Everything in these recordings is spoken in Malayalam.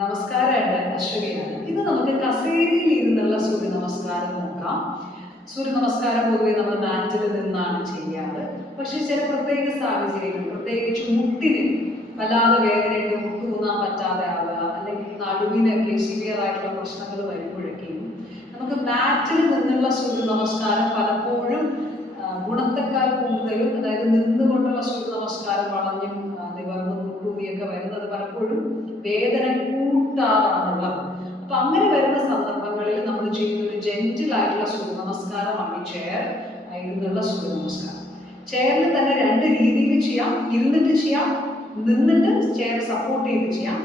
നമസ്കാരമുണ്ട്, അശ്വതിയാണ്. ഇത് നമുക്ക് കസേരയിൽ ഇരുന്നുള്ള സൂര്യ നമസ്കാരം നോക്കാം. സൂര്യ നമസ്കാരം പൊതുവെ നമ്മൾ മാറ്റിൽ നിന്നാണ് ചെയ്യാറ്. പക്ഷെ ചില പ്രത്യേക സാഹചര്യങ്ങൾ, പ്രത്യേകിച്ച് മുട്ടിന് വല്ലാതെ വേദനയുണ്ട്, മുട്ട് ഊന്നാൻ പറ്റാതെ ആവുക, അല്ലെങ്കിൽ നടുവിനൊക്കെ സിവിയർ ആയിട്ടുള്ള പ്രശ്നങ്ങൾ വരുമ്പോഴൊക്കെയും നമുക്ക് മാറ്റിൽ നിന്നുള്ള സൂര്യ നമസ്കാരം പലപ്പോഴും ഗുണത്തെക്കാൾ കൂടുതലും, അതായത് നിന്നുകൊണ്ടുള്ള സൂര്യ നമസ്കാരം വളഞ്ഞും നിവർന്നും മുട്ടൂതിയൊക്കെ വരുന്നത് പലപ്പോഴും വേദന കൂട്ടാറാണുള്ളത്. അപ്പൊ അങ്ങനെ വരുന്ന സന്ദർഭങ്ങളിൽ നമ്മൾ ചെയ്യുന്ന ഒരു ജെന്റിൽ ആയിട്ടുള്ള സൂര്യ നമസ്കാരമാണ് ചെയർ ഇരുന്നുള്ള സൂര്യ നമസ്കാരം. ചെയറിൽ തന്നെ രണ്ട് രീതിയിൽ ചെയ്യാം. ഇരുന്നിട്ട് ചെയ്യാം, നിന്നിട്ട് ചെയർ സപ്പോർട്ട് ചെയ്ത് ചെയ്യാം.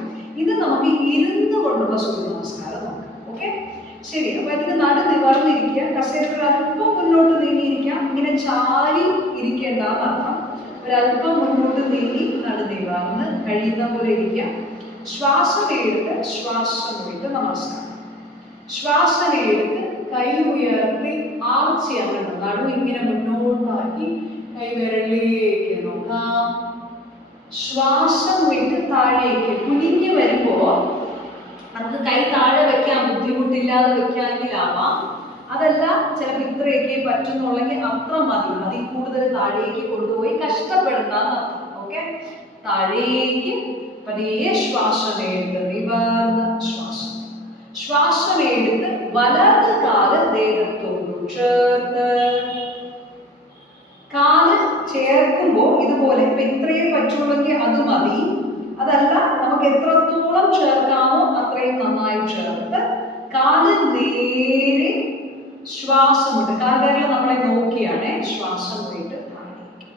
ഇത് നമുക്ക് ഇരുന്ന് കൊണ്ടുള്ള സൂര്യ നമസ്കാരം നോക്കാം. ഓക്കെ, ശരി. അപ്പൊ ഇതിന് നടു നിവർന്നിരിക്കുക, കസേരകൾ അല്പം മുന്നോട്ട് നീങ്ങിയിരിക്കാം. ഇങ്ങനെ ചാരി ഇരിക്കേണ്ട അർത്ഥം. ഒരല്പം മുന്നോട്ട് നീങ്ങി നടു നിവർന്ന് കഴിയുന്ന പോലെ ഇരിക്കുക. ശ്വാസം എടുത്ത് ശ്വാസം വിട്ട് നമസ്കാരം. ശ്വാസം എടുത്ത് കൈ ഉയർത്തി ആർച്ച് അങ്ങനെ നടു ഇങ്ങനെ മുന്നോട്ടാക്കി കൈ വിരലിലേക്ക് നോക്കാം. ശ്വാസം വിട്ട് താഴേക്ക് കുനിഞ്ഞു വരുമ്പോൾ നമുക്ക് കൈ താഴെ വെക്കാൻ ബുദ്ധിമുട്ടില്ലാതെ വെക്കാമെങ്കിലാവാം. അതല്ല ചിലപ്പോൾ ഇത്രയൊക്കെ പറ്റുന്നുള്ളെങ്കിൽ അത്ര മതി. അതിൽ കൂടുതൽ താഴേക്ക് കൊണ്ടുപോയി കഷ്ടപ്പെടണ്ട. ഓക്കെ, താഴേക്ക് പതിയെ ശ്വാസം എടുത്ത് നിവർന്ന് ശ്വാസം എടുത്ത് വലത് കാല് ദേഹത്തോട് ചേർത്ത്. കാല് ചേർക്കുമ്പോൾ ഇതുപോലെ ഇപ്പൊ ഇത്രയും പറ്റുള്ളെങ്കിൽ അത് മതി. അതല്ല നമുക്ക് എത്രത്തോളം ചേർക്കാമോ അത്രയും നന്നായി ചേർത്ത് കാല് നേരെ ശ്വാസം വിട്ട്, കാലുകൾ നമ്മളെ നോക്കിയാണ് ശ്വാസം വിട്ട് താഴേക്ക്.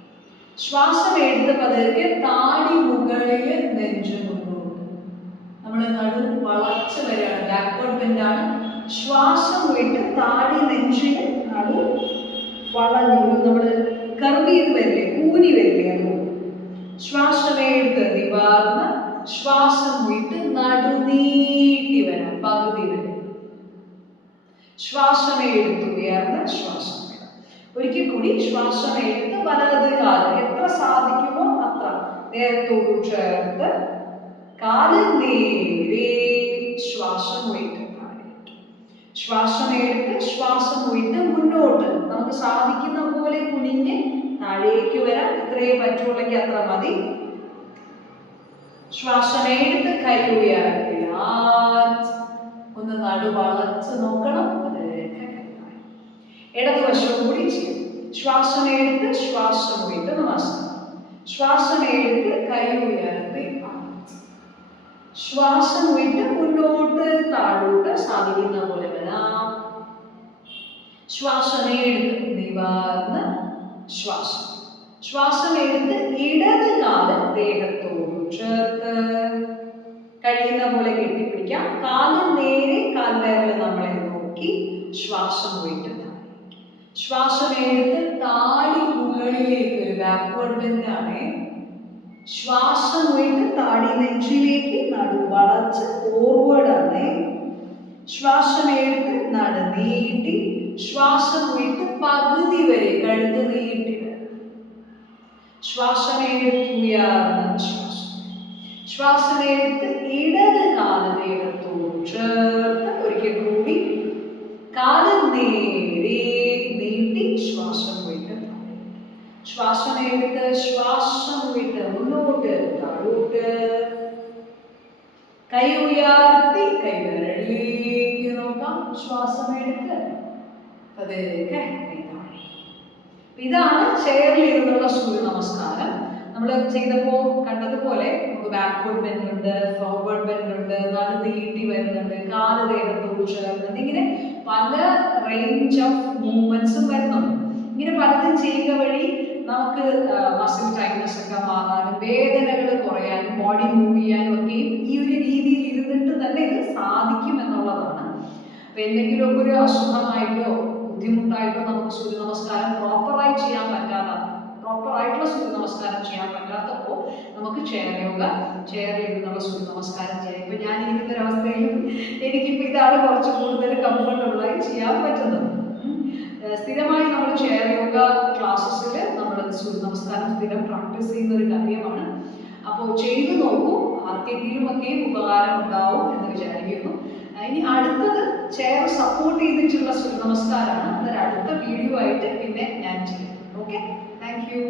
ശ്വാസം എടുത്ത് പതുക്കെ താടി മുകളിൽ നെഞ്ചു മുന്നോട്ട്. നമ്മൾ നടു വളർച്ച വരെയാണ്, ബാക്ക്വേർഡ് ബെൻഡാണ്. ശ്വാസം വിട്ട് താടി നെഞ്ചിന് നടു വളഞ്ഞു, നമ്മൾ കർവ് ചെയ്ത് വരില്ലേ, ഊനി വരില്ലേ, അതുകൊണ്ട് ശ്വാസം എടുത്ത് നിവർന്ന് ശ്വാസം വിട്ട് നടു നീട്ടി വരാം, പകുതി വരെ. ശ്വാസം എടുത്ത് ഉയർന്ന് ശ്വാസം വിടാം. ഒരിക്കൽ കൂടി ശ്വാസം എടുത്ത് വലത് കാല് എത്ര സാധിക്കുമോ അത്ര ദേഹത്തോട് ചേർത്ത് കാല് നേരെ ശ്വാസം വിട്ട് താഴേക്ക്. ശ്വാസം എടുത്ത് ശ്വാസം വിട്ട് മുന്നോട്ട് നമുക്ക് സാധിക്കുന്ന പോലെ കുനിഞ്ഞ് താഴേക്ക് വരാം. ഇത്രയും പറ്റുള്ളെങ്കിൽ അത്ര മതി. ശ്വാസം എടുത്ത് കൈ ഉയർത്തി ഒന്ന് നടു വളച്ച് നോക്കണം. ഇടതുവശവും കൂടി ചെയ്യും. ശ്വാസം എടുത്ത് ശ്വാസം വിട്ട് നമസ്കാരം. ശ്വാസം എടുത്ത് കൈ ഉയർത്തി ശ്വാസം വിട്ട് മുന്നോട്ട് താഴോട്ട് സാധിക്കുന്ന പോലെ വരാം. ശ്വാസം എടുത്ത് നിവർന്ന് ശ്വാസം എടുത്ത് ഇടത് കാല് ദേഹത്തോട് ചേർത്ത് കഴിയുന്ന പോലെ കെട്ടിപ്പിടിക്കാം. കാല് നേരെ കാൽവിരൽ നമ്മളെ നോക്കി ശ്വാസം വിട്ട് ശ്വാസം എടുത്ത് താടി മുകളിലേക്ക്, ഒരു ബാക്ക്വേർഡ് ബെൻഡാണ്. ശ്വാസം വിട്ട് താടി നെഞ്ചിലേക്ക് നടു വളച്ച് ഫോർവേഡ് ആണ്. ശ്വാസം എടുത്ത് നടു നീട്ടി ശ്വാസം വിട്ട് പകുതി വരെ കഴുത്ത് നീട്ടി ശ്വാസം എടുത്ത് ഉയർന്ന ശ്വാസം എടുത്ത് ഇടത് കാല് ദേഹത്തോട് ചേർത്ത് ഒരിക്കൽ കൂടി കാല് നേരെ നീട്ടി ശ്വാസം വിട്ട് ശ്വാസം എടുത്ത് ശ്വാസം വിട്ട് മുന്നോട്ട് താഴോട്ട് കൈ ഉയർത്തി കൈ വിരലിലേക്ക് നോക്കാം. ശ്വാസം എടുത്ത് പതുക്കെ കൈ താഴെ. ഇതാണ് ചെയറിൽ ഇരുന്നുള്ള സൂര്യ നമസ്കാരം. നമ്മൾ ചെയ്തപ്പോൾ കണ്ടതുപോലെ നമുക്ക് ബാക്ക്വേർഡ് ബെൻഡ് ഉണ്ട്, ഫോർവേഡ് ബെൻഡ് ഉണ്ട്, നടു നീട്ടി വരുന്നുണ്ട്, കാല് ദേഹത്തോട് ചേർന്നുണ്ട്. ഇങ്ങനെ പല റേഞ്ച് ഓഫ് മൂവ്മെന്റ്സും വരുന്നുണ്ട്. ഇങ്ങനെ പലതും ചെയ്യുക വഴി നമുക്ക് മസിൽ ടൈറ്റ്നസ് ഒക്കെ മാറാനും വേദനകൾ കുറയാനും ബോഡി മൂവ് ചെയ്യാനും ഒക്കെ ഈ ഒരു രീതിയിൽ ഇരുന്നിട്ട് തന്നെ ഇത് സാധിക്കും എന്നുള്ളതാണ്. അപ്പൊ എന്തെങ്കിലുമൊക്കെ ഒരു അസുഖമായിട്ടോ ബുദ്ധിമുട്ടായിട്ടോ നമുക്ക് സൂര്യ നമസ്കാരം പ്രോപ്പറായി ചെയ്യാൻ പറ്റാത്ത, പ്രോപ്പറായിട്ടുള്ള സൂര്യ നമസ്കാരം ചെയ്യാൻ പറ്റാത്തപ്പോൾ നമുക്ക് ചെയറിൽ ഇരുന്നുള്ള സൂര്യ നമസ്കാരം ചെയ്യാം. ഇപ്പൊ ഞാൻ ഇരിക്കുന്ന ഒരവസ്ഥയിലും എനിക്കിപ്പോൾ ഇതാണ് കുറച്ച് കൂടുതൽ കംഫർട്ടബിളായി ചെയ്യാൻ പറ്റുന്നത്. സ്ഥിരമായി നമ്മൾ ചെയർ യോഗ ക്ലാസ്സസിൽ നമ്മൾ സൂര്യ നമസ്കാരം സ്ഥിരം പ്രാക്ടീസ് ചെയ്യുന്ന ഒരു കാര്യമാണ്. അപ്പോൾ ചെയ്തു നോക്കൂ. ആർക്കെങ്കിലും ഒക്കെ ഉപകാരം ഉണ്ടാവും എന്ന് വിചാരിക്കുന്നു. ഇനി അടുത്തത് ചെയർ സപ്പോർട്ട് ചെയ്തിട്ടുള്ള സൂര്യ നമസ്കാരമാണ്. അതൊരു അടുത്ത വീഡിയോ ആയിട്ട് പിന്നെ ഞാൻ ചെയ്യും. Okay, thank you.